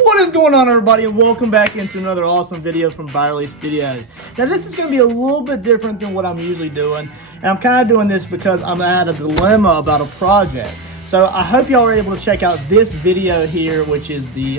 What is going on, everybody, and welcome back into another awesome video from Wiglett Studios. Now this is going to be a little bit different than what I'm usually doing, and I'm kind of doing this because I'm at a dilemma about a project. So I hope y'all are able to check out this video here, which is the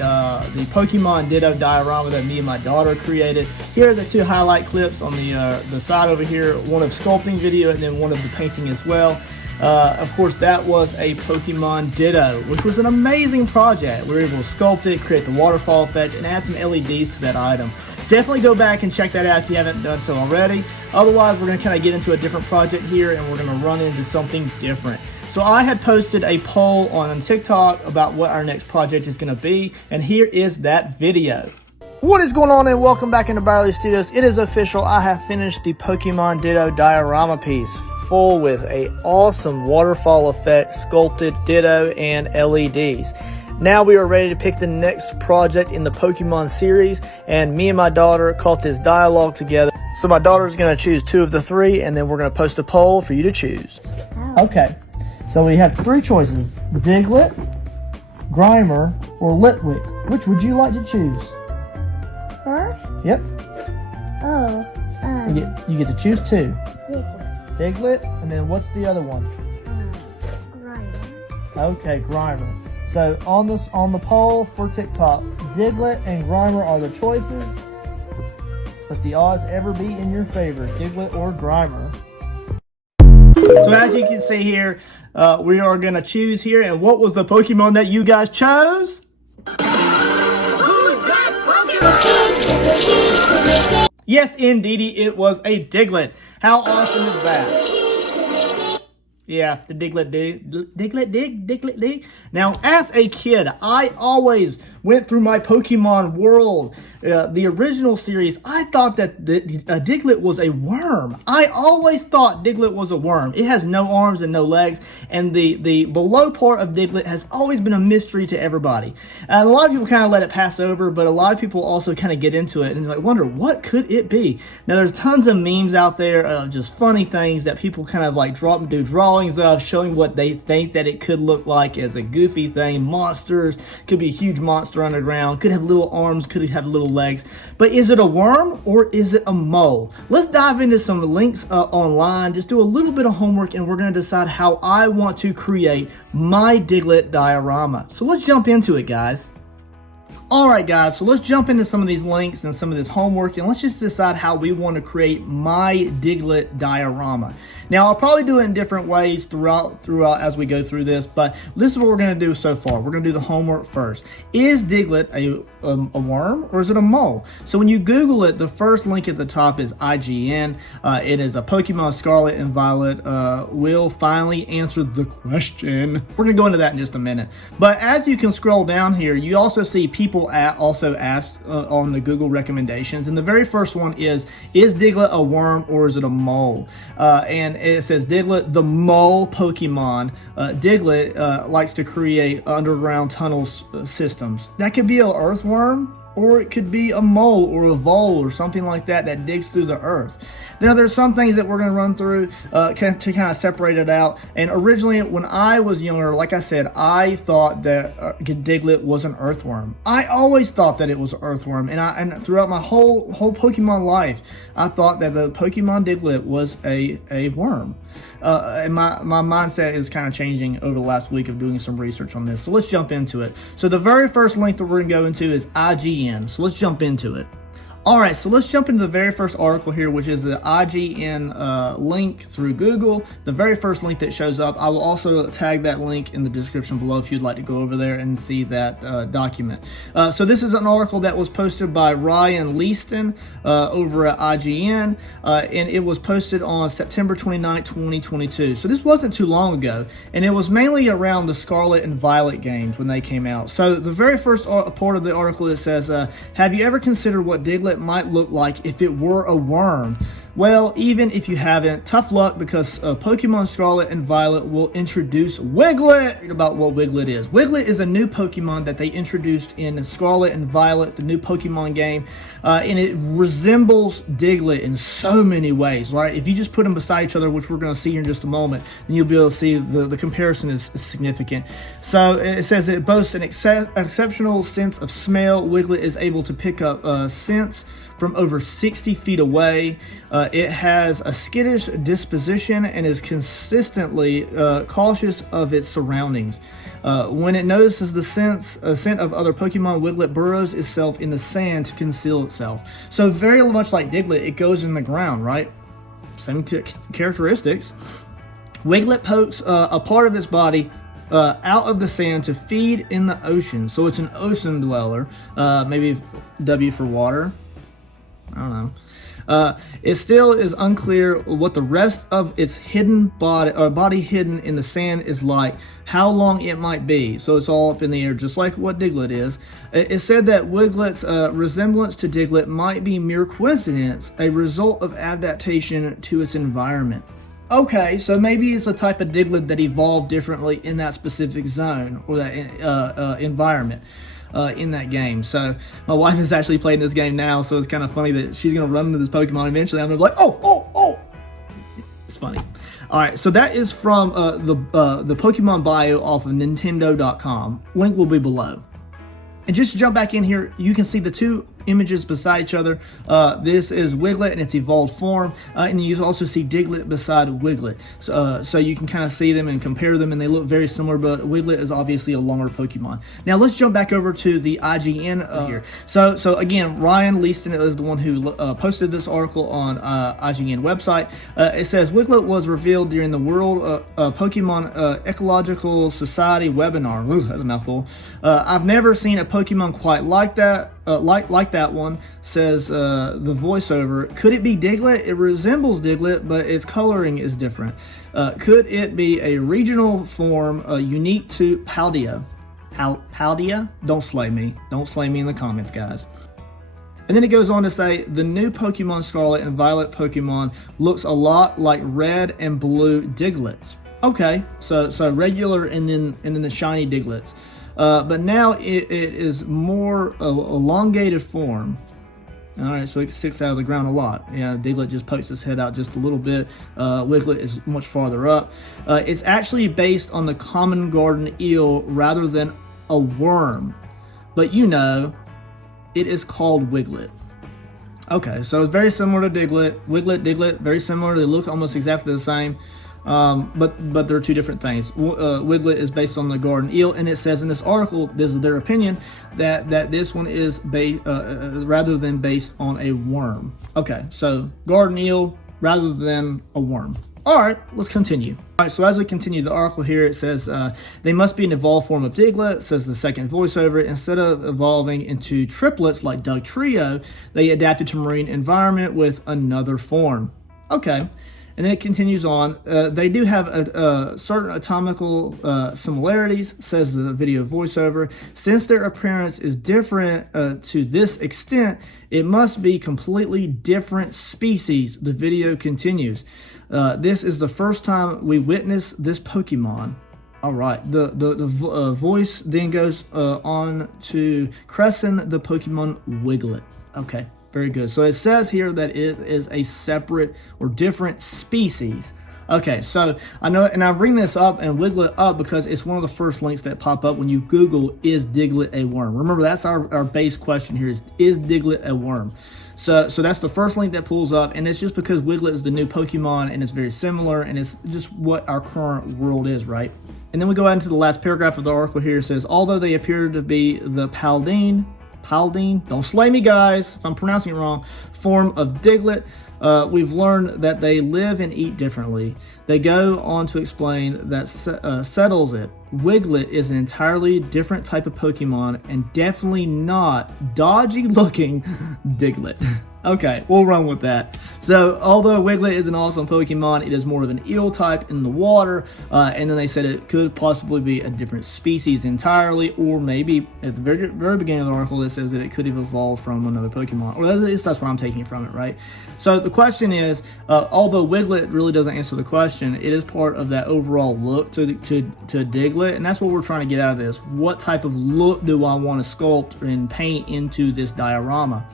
Pokemon Ditto diorama that me and my daughter created. Here are the two highlight clips on the side over here, one of sculpting video and then one of the painting as well. Of course, that was a Pokemon Ditto, which was an amazing project. We were able to sculpt it, create the waterfall effect, and add some LEDs to that item. Definitely go back and check that out if you haven't done so already. Otherwise, we're going to kind of get into a different project here, and we're going to run into something different. So I had posted a poll on TikTok about what our next project is going to be, and here is that video. What is going on, and welcome back into Wiglett Studios. It is official. I have finished the Pokemon Ditto diorama piece, full with a awesome waterfall effect, sculpted Ditto, and LEDs. Now we are ready to pick the next project in the Pokemon series, and me and my daughter caught this dialogue together. So my daughter is going to choose two of the three, and then we're going to post a poll for you to choose. Okay, so we have three choices: Diglett, Grimer, or Litwick. Which would you like to choose? First? Yep. Oh, You get to choose two. Diglett. Diglett, and then what's the other one? Grimer. Okay, Grimer. So on the poll for TikTok, Diglett and Grimer are the choices. But the odds ever be in your favor, Diglett or Grimer. So as you can see here, we are going to choose here. And what was the Pokemon that you guys chose? Who's that Pokemon? Yes, indeedy, it was a Diglett. How awesome is that? Yeah, the Diglett Dig. Now, as a kid, I always went through my Pokemon world. The original series, I thought that Diglett was a worm. I always thought Diglett was a worm. It has no arms and no legs, and the below part of Diglett has always been a mystery to everybody. And a lot of people kind of let it pass over, but a lot of people also kind of get into it and like wonder, what could it be? Now, there's tons of memes out there of just funny things that people kind of like do drawings of, showing what they think that it could look like as a goofy thing. Monsters, could be a huge monster underground, could have little arms, could have little legs. But is it a worm or is it a mole? Let's dive into some links online, just do a little bit of homework, and we're going to decide how I want to create my Diglett diorama. So let's jump into it, guys. Alright guys, so let's jump into some of these links and some of this homework, and let's just decide how we want to create my Diglett diorama. Now, I'll probably do it in different ways throughout as we go through this, but this is what we're going to do so far. We're going to do the homework first. Is Diglett a worm or is it a mole? So when you Google it, the first link at the top is IGN. It is a Pokemon Scarlet and Violet will finally answer the question. We're going to go into that in just a minute. But as you can scroll down here, you also see people also asked on the Google recommendations, and the very first one is Diglett a worm or is it a mole? And it says Diglett the mole Pokemon. Diglett likes to create underground tunnel systems. That could be an earthworm, or it could be a mole or a vole or something like that digs through the earth. Now, there's some things that we're going to run through to kind of separate it out. And originally, when I was younger, like I said, I thought that Diglett was an earthworm. I always thought that it was an earthworm. And throughout my whole Pokemon life, I thought that the Pokemon Diglett was a worm. And my mindset is kind of changing over the last week of doing some research on this. So let's jump into it. So the very first link that we're going to go into is IGN. So let's jump into it. Alright, so let's jump into the very first article here, which is the IGN link through Google. The very first link that shows up. I will also tag that link in the description below if you'd like to go over there and see that document. So this is an article that was posted by Ryan Leaston over at IGN, and it was posted on September 29, 2022. So this wasn't too long ago, and it was mainly around the Scarlet and Violet games when they came out. So the very first part of the article, it says, have you ever considered what Diglett might look like if it were a worm? Well, even if you haven't, tough luck, because Pokemon Scarlet and Violet will introduce Wiglett. Read about what Wiglett is. Wiglett is a new Pokemon that they introduced in Scarlet and Violet, the new Pokemon game, and it resembles Diglett in so many ways, right? If you just put them beside each other, which we're going to see here in just a moment, then you'll be able to see the comparison is significant. So it says it boasts an exceptional sense of smell. Wiglett is able to pick up scents from over 60 feet away. It has a skittish disposition and is consistently cautious of its surroundings. When it notices the scent of other Pokemon, Wiglett burrows itself in the sand to conceal itself. So very much like Diglett, it goes in the ground, right? Same characteristics. Wiglett pokes a part of its body out of the sand to feed in the ocean. So it's an ocean dweller. Maybe W for water. I don't know. It still is unclear what the rest of its hidden body hidden in the sand is like, how long it might be. So it's all up in the air, just like what Diglett is. It said that Wiglett's resemblance to Diglett might be mere coincidence, a result of adaptation to its environment. Okay, so maybe it's a type of Diglett that evolved differently in that specific zone or that environment. In that game. So my wife is actually playing this game now, so it's kind of funny that she's going to run into this Pokemon eventually. I'm going to be like, oh. It's funny. All right, so that is from the Pokemon bio off of Nintendo.com. Link will be below. And just to jump back in here, you can see the two images beside each other. This is Wiglett in its evolved form, and you also see Diglett beside Wiglett. So you can kind of see them and compare them, and they look very similar, but Wiglett is obviously a longer Pokemon. Now let's jump back over to the IGN here. So again, Ryan Leaston is the one who posted this article on IGN website. It says, Wiglett was revealed during the World Pokemon Ecological Society webinar. Ooh, that's a mouthful. I've never seen a Pokemon quite like that. Like that one, says the voiceover. Could it be Diglett? It resembles Diglett, but its coloring is different. Could it be a regional form unique to Paldea? Paldea? Don't slay me. Don't slay me in the comments, guys. And then it goes on to say, the new Pokemon Scarlet and Violet Pokemon looks a lot like red and blue Digletts. Okay, so regular and then the shiny Digletts. But now it is more elongated form. All right, so it sticks out of the ground a lot. Yeah, Diglett just pokes his head out just a little bit. Wiglett is much farther up. It's actually based on the common garden eel rather than a worm. But you know, it is called Wiglett. Okay, so it's very similar to Diglett. Wiglett, Diglett, very similar. They look almost exactly the same. But they're two different things. Wiglett is based on the garden eel, and it says in this article, this is their opinion, that this one is rather than based on a worm. Okay, so garden eel rather than a worm. All right, let's continue. All right, so as we continue the article here, it says they must be an evolved form of Diglett, says the second voiceover. Instead of evolving into triplets like Dugtrio, they adapted to marine environment with another form. Okay. And then it continues on. They do have certain anatomical similarities, says the video voiceover. Since their appearance is different to this extent, it must be completely different species. The video continues. This is the first time we witness this Pokemon. All right. The voice then goes on to christen the Pokemon Wiglett. Okay. Very good. So it says here that it is a separate or different species. Okay, so I know, and I bring this up and Wiglett up because it's one of the first links that pop up when you Google, is Diglett a worm? Remember, that's our base question here is Diglett a worm? So that's the first link that pulls up, and it's just because Wiglett is the new Pokemon and it's very similar, and it's just what our current world is, right? And then we go out into the last paragraph of the article here. It says, although they appear to be the Paldene, don't slay me guys if I'm pronouncing it wrong, form of Diglett, we've learned that they live and eat differently. They go on to explain that settles it. Wiglett is an entirely different type of Pokemon and definitely not dodgy looking Diglett. Okay, we'll run with that. So, although Wiglett is an awesome Pokemon, it is more of an eel type in the water. And then they said it could possibly be a different species entirely, or maybe at the very beginning of the article, it says that it could have evolved from another Pokemon. Or at least that's what I'm taking from it, right? So the question is, although Wiglett really doesn't answer the question, it is part of that overall look to Diglett, and that's what we're trying to get out of this. What type of look do I want to sculpt and paint into this diorama?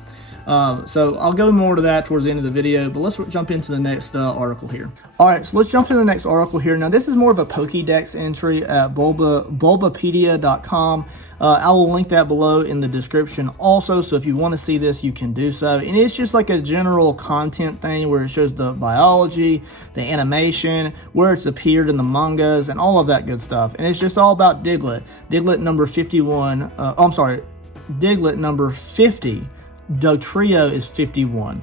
So I'll go more to that towards the end of the video, but let's jump into the next article here. All right, so let's jump into the next article here. Now, this is more of a Pokédex entry at bulbapedia.com. I will link that below in the description also, so if you want to see this, you can do so. And it's just like a general content thing where it shows the biology, the animation, where it's appeared in the mangas, and all of that good stuff. And it's just all about Diglett. Diglett number 51, Diglett number 50. Dotrio is 51.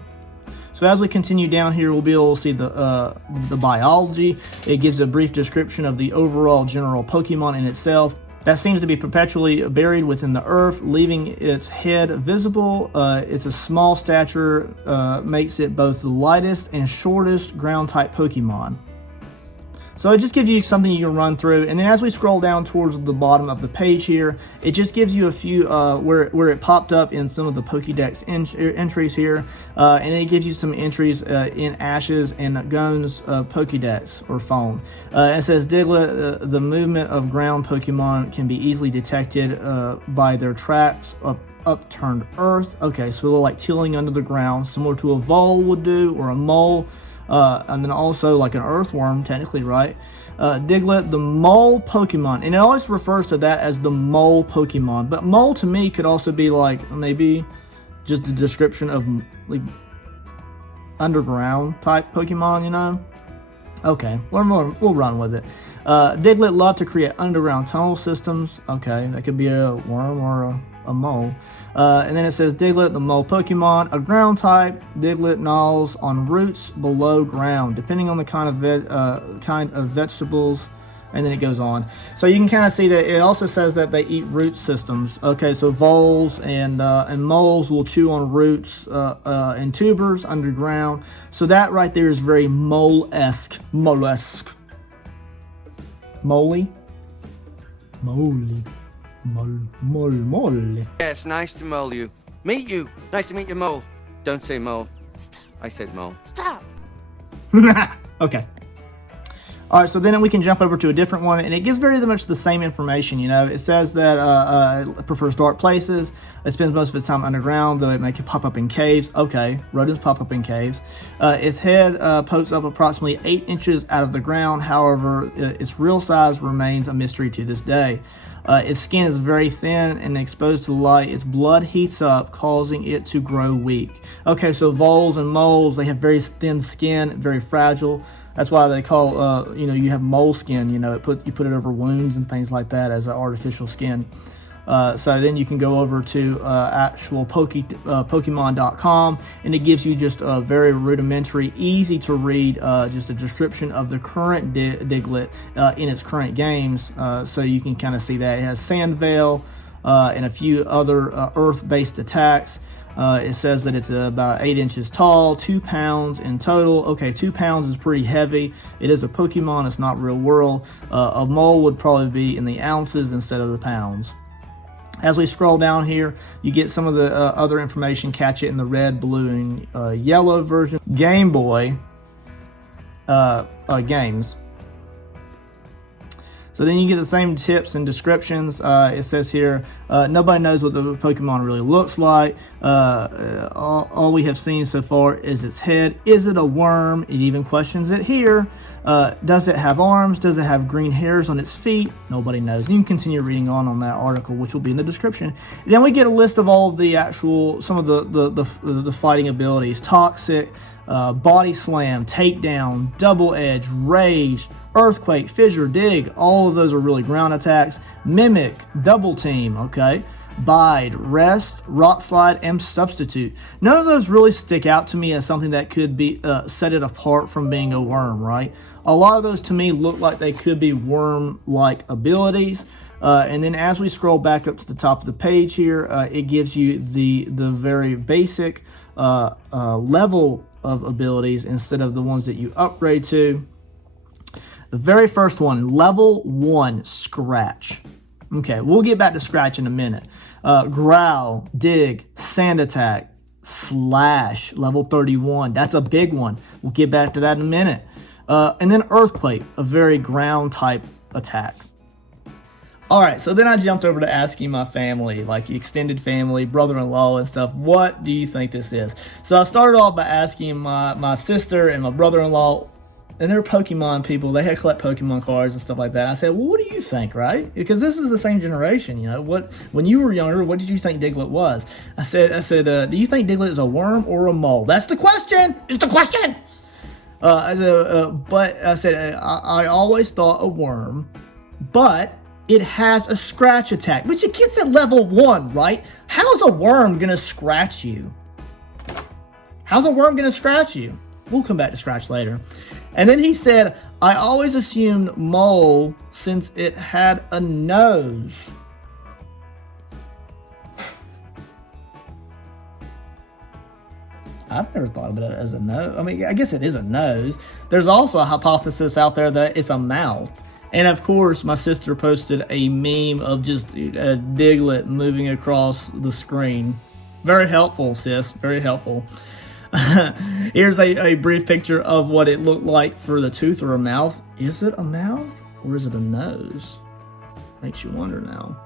So as we continue down here, we'll be able to see the biology. It gives a brief description of the overall general Pokemon in itself. That seems to be perpetually buried within the earth, leaving its head visible. It's a small stature, makes it both the lightest and shortest ground-type Pokemon. So it just gives you something you can run through, and then as we scroll down towards the bottom of the page here, it just gives you a few where it popped up in some of the Pokédex entries here, and it gives you some entries in Ash's and Gon's Pokédex or phone. It says Diglett, the movement of ground Pokemon can be easily detected by their tracks of upturned earth. Okay, so they're like tilling under the ground, similar to a vole would do or a mole. And then also like an earthworm, technically, right? Diglett, the mole Pokemon. And it always refers to that as the mole Pokemon. But mole to me could also be like maybe just a description of like underground type Pokemon, you know? Okay, we'll run with it. Diglett loved to create underground tunnel systems. Okay, that could be a worm or a mole. And then it says Diglett, the mole Pokemon, a ground type. Diglett gnaws on roots below ground, depending on the kind of vegetables. And then it goes on. So you can kind of see that it also says that they eat root systems. Okay, so voles and moles will chew on roots and tubers underground. So that right there is very mole-esque. Mollusk. Moley? Moley. Mole. Yes, nice to mole you. Meet you. Nice to meet you, mole. Don't say mole. Stop. I said mole. Stop. Okay. All right, so then we can jump over to a different one, and it gives very much the same information. You know, it says that it prefers dark places. It spends most of its time underground, though it may pop up in caves. Okay, rodents pop up in caves. Its head pokes up approximately 8 inches out of the ground. However, its real size remains a mystery to this day. Its skin is very thin and exposed to light. Its blood heats up, causing it to grow weak. Okay, so voles and moles, they have very thin skin, very fragile. That's why they call, you have mole skin, you put it over wounds and things like that as an artificial skin. So then you can go over to actual Pokemon.com, and it gives you just a very rudimentary, easy to read, just a description of the current Diglett in its current games. So you can kind of see that. It has Sandveil and a few other earth-based attacks. It says that it's about 8 inches tall, 2 pounds in total. Okay, 2 pounds is pretty heavy. It is a Pokemon, it's not real world. A mole would probably be in the ounces instead of the pounds. As we scroll down here, you get some of the other information. Catch it in the red, blue, and yellow version. Game Boy games. So then you get the same tips and descriptions. It says here, nobody knows what the Pokemon really looks like. All we have seen so far is its head. Is it a worm? It even questions it here. Does it have arms? Does it have green hairs on its feet? Nobody knows. You can continue reading on that article, which will be in the description. And then we get a list of all of the some of the fighting abilities. Toxic, Body Slam, Takedown, Double Edge, Rage, Earthquake, Fissure, Dig. All of those are really ground attacks. Mimic, Double Team, okay. Bide, Rest, Rock Slide, and Substitute. None of those really stick out to me as something that could be set it apart from being a worm, right? A lot of those to me look like they could be worm-like abilities. And then as we scroll back up to the top of the page here, it gives you the very basic level of abilities instead of the ones that you upgrade to. The very first one, level 1, Scratch. Okay, we'll get back to Scratch in a minute. Growl, Dig, Sand Attack, Slash, level 31. That's a big one. We'll get back to that in a minute. And then Earthquake, a very ground type attack. All right, so then I jumped over to asking my family, like extended family, brother-in-law and stuff, what do you think this is? So I started off by asking my sister and my brother-in-law, and they're Pokemon people. They had collect Pokemon cards and stuff like that. I said, well, what do you think, right? Because this is the same generation, you know. When you were younger, what did you think Diglett was? I said, do you think Diglett is a worm or a mole? That's the question. It's the question. I always thought a worm, but it has a scratch attack, which it gets at level 1, right? How's a worm gonna scratch you? How's a worm gonna scratch you? We'll come back to scratch later. And then he said, I always assumed mole since it had a nose. I've never thought about it as a nose. I mean, I guess it is a nose. There's also a hypothesis out there that it's a mouth. And of course, my sister posted a meme of just a Diglett moving across the screen. Very helpful, sis. Very helpful. Here's a brief picture of what it looked like for the tooth or a mouth. Is it a mouth or is it a nose? Makes you wonder now.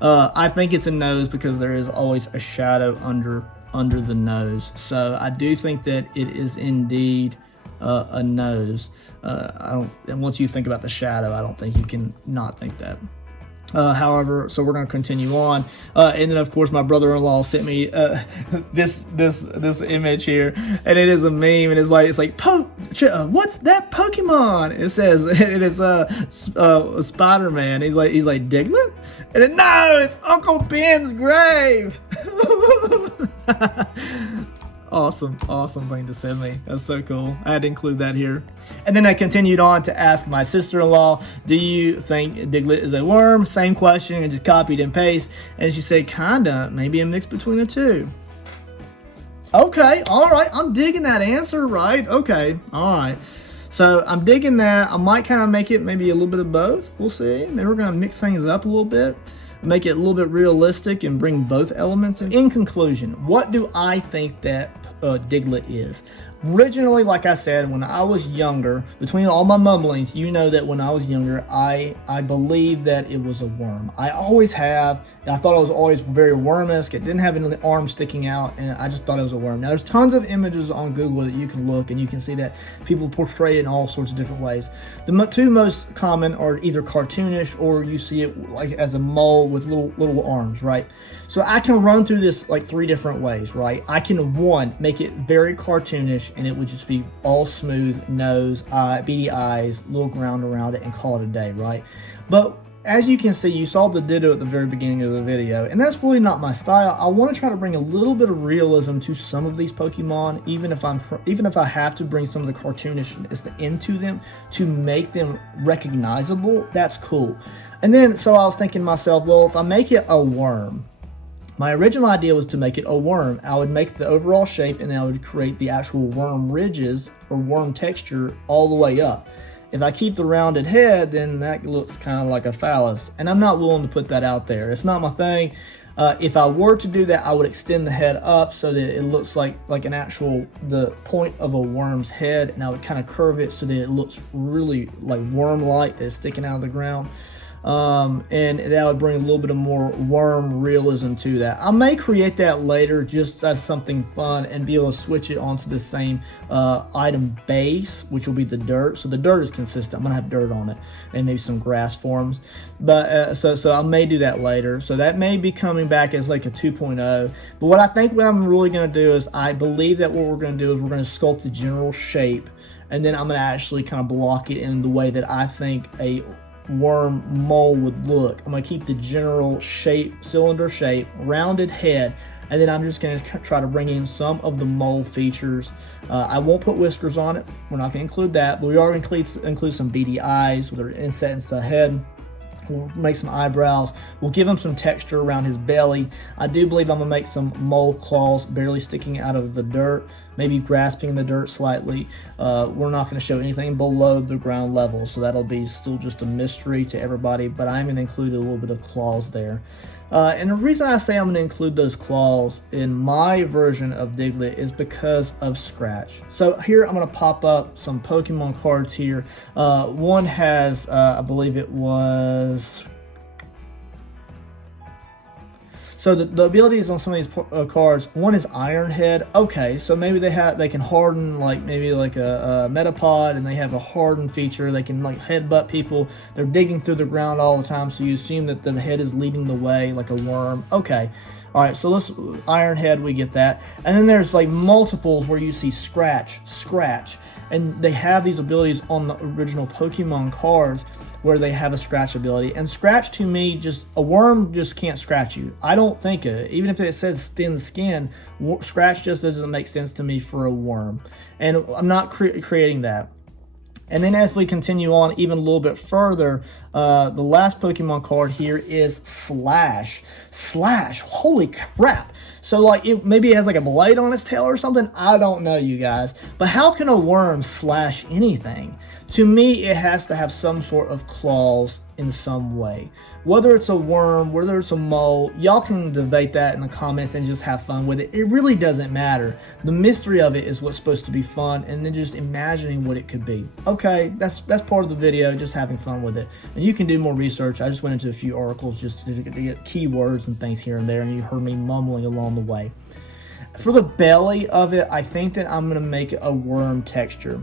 I think it's a nose because there is always a shadow under the nose. So I do think that it is indeed a nose. And once you think about the shadow, I don't think you can not think that. However, so we're going to continue on, and then of course my brother-in-law sent me this image here, and it is a meme, and it's like what's that Pokemon? It says it is Spider-Man. He's like Diglett, and then no, it's Uncle Ben's grave. Awesome thing to send me. That's so cool. I had to include that here. And then I continued on to ask my sister-in-law, do you think Diglett is a worm? Same question, and just copied and paste. And she said, kinda, maybe a mix between the two. Okay, all right. I'm digging that answer, right? Okay, all right. So I'm digging that. I might kind of make it maybe a little bit of both. We'll see. Maybe we're going to mix things up a little bit. Make it a little bit realistic and bring both elements in. In conclusion, what do I think that Diglett is? Originally, like I said, when I was younger, between all my mumblings, you know that when I was younger, I believed that it was a worm. I always have. I thought it was always very worm-esque. It didn't have any arms sticking out, and I just thought it was a worm. Now, there's tons of images on Google that you can look, and you can see that people portray it in all sorts of different ways. The two most common are either cartoonish, or you see it like as a mole with little arms, right? So I can run through this like 3 different ways, right? I can, 1, make it very cartoonish, and it would just be all smooth, nose, beady eyes, little ground around it, and call it a day, right? But as you can see, you saw the ditto at the very beginning of the video, and that's really not my style. I want to try to bring a little bit of realism to some of these Pokemon, even if I have to bring some of the cartoonishness into them to make them recognizable. That's cool. And then, so I was thinking to myself, well, if I make it a worm, my original idea was to make it a worm. I would make the overall shape, and then I would create the actual worm ridges or worm texture all the way up. If I keep the rounded head, then that looks kind of like a phallus, and I'm not willing to put that out there. It's not my thing. If I were to do that, I would extend the head up so that it looks like an actual, the point of a worm's head, and I would kind of curve it so that it looks really like worm-like that's sticking out of the ground. And that would bring a little bit of more worm realism to that. I may create that later just as something fun and be able to switch it onto the same item base, which will be the dirt. So the dirt is consistent. I'm gonna have dirt on it and maybe some grass forms, but so I may do that later. So that may be coming back as like a 2.0. But what I'm really gonna do is, I believe that what we're gonna do is we're gonna sculpt the general shape, and then I'm gonna actually kind of block it in the way that I think a worm mole would look. I'm going to keep the general shape, cylinder shape, rounded head, and then I'm just going to try to bring in some of the mole features. I won't put whiskers on it. We're not going to include that, but we are going to include some beady eyes with our insets into the head. We'll make some eyebrows. We'll give him some texture around his belly. I do believe I'm going to make some mole claws barely sticking out of the dirt, maybe grasping the dirt slightly. We're not going to show anything below the ground level, so that'll be still just a mystery to everybody, but I'm going to include a little bit of claws there. And the reason I say I'm going to include those claws in my version of Diglett is because of Scratch. So here I'm going to pop up some Pokemon cards here. One has, I believe it was... So the abilities on some of these cards, one is Iron Head. Okay, so maybe they can harden maybe like a Metapod, and they have a harden feature. They can like headbutt people. They're digging through the ground all the time, so you assume that the head is leading the way like a worm. Okay. All right, so let's Iron Head, we get that. And then there's like multiples where you see Scratch, and they have these abilities on the original Pokemon cards where they have a Scratch ability. And Scratch, to me, just a worm just can't scratch you. I don't think it. Even if it says thin skin, Scratch just doesn't make sense to me for a worm. And I'm not creating that. And then as we continue on even a little bit further, the last Pokemon card here is Slash. Slash, holy crap. So like maybe it has like a blade on its tail or something. I don't know, you guys. But how can a worm slash anything? To me, it has to have some sort of claws in some way. Whether it's a worm, whether it's a mole, y'all can debate that in the comments and just have fun with it. It really doesn't matter. The mystery of it is what's supposed to be fun, and then just imagining what it could be. Okay, that's part of the video, just having fun with it. And you can do more research. I just went into a few articles just to get keywords and things here and there, and you heard me mumbling along the way. For the belly of it, I think that I'm going to make a worm texture.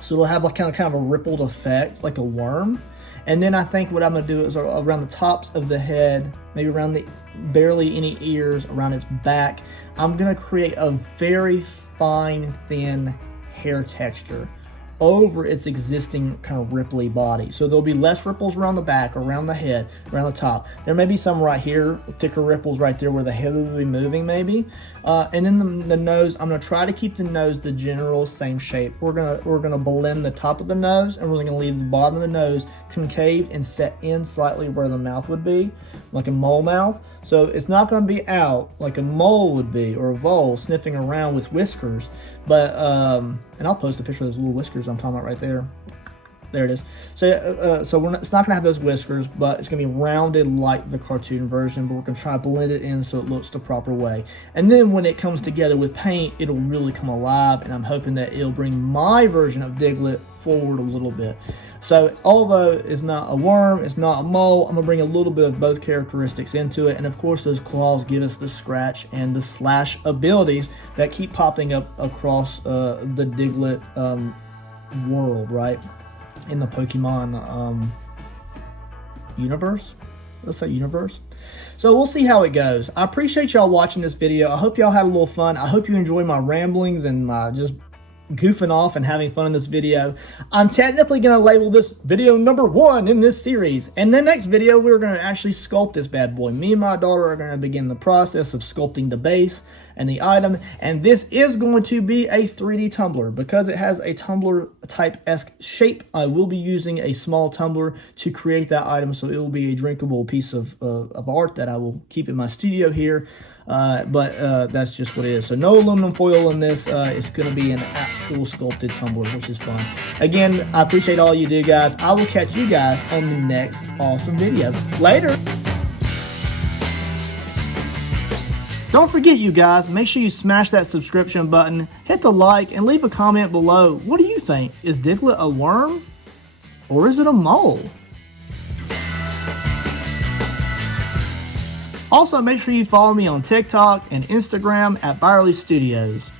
So it'll have like kind of a rippled effect, like a worm. And then I think what I'm going to do is around the tops of the head, maybe around the barely any ears, around its back, I'm going to create a very fine, thin hair texture over its existing kind of ripply body. So there'll be less ripples around the back, around the head, around the top. There may be some right here, thicker ripples right there where the head will be moving maybe. And then the nose, I'm gonna try to keep the nose the general same shape. We're gonna blend the top of the nose, and we're gonna leave the bottom of the nose concave and set in slightly where the mouth would be, like a mole mouth. So it's not gonna be out like a mole would be, or a vole sniffing around with whiskers. But and I'll post a picture of those little whiskers I'm talking about right there. There it is. So it's not going to have those whiskers, but it's going to be rounded like the cartoon version, but we're going to try to blend it in so it looks the proper way. And then when it comes together with paint, it'll really come alive, and I'm hoping that it'll bring my version of Diglett forward a little bit. So although it's not a worm, it's not a mole, I'm going to bring a little bit of both characteristics into it. And of course, those claws give us the Scratch and the Slash abilities that keep popping up across the Diglett world, right? In the Pokemon universe. Let's say universe. So we'll see how it goes. I appreciate y'all watching this video. I hope y'all had a little fun. I hope you enjoyed my ramblings and just goofing off and having fun in this video. I'm technically going to label this video number 1 in this series. And the next video, we're going to actually sculpt this bad boy. Me and my daughter are going to begin the process of sculpting the base and the item. And this is going to be a 3D tumbler. Because it has a tumbler type-esque shape, I will be using a small tumbler to create that item. So it will be a drinkable piece of art that I will keep in my studio here. But that's just what it is. So no aluminum foil in this. It's going to be an actual sculpted tumbler, which is fun. Again, I appreciate all you do, guys. I will catch you guys on the next awesome video. Later. Don't forget, you guys, make sure you smash that subscription button, hit the like, and leave a comment below. What do you think? Is Diglett a worm? Or is it a mole? Also, make sure you follow me on TikTok and Instagram at Byerly Studios.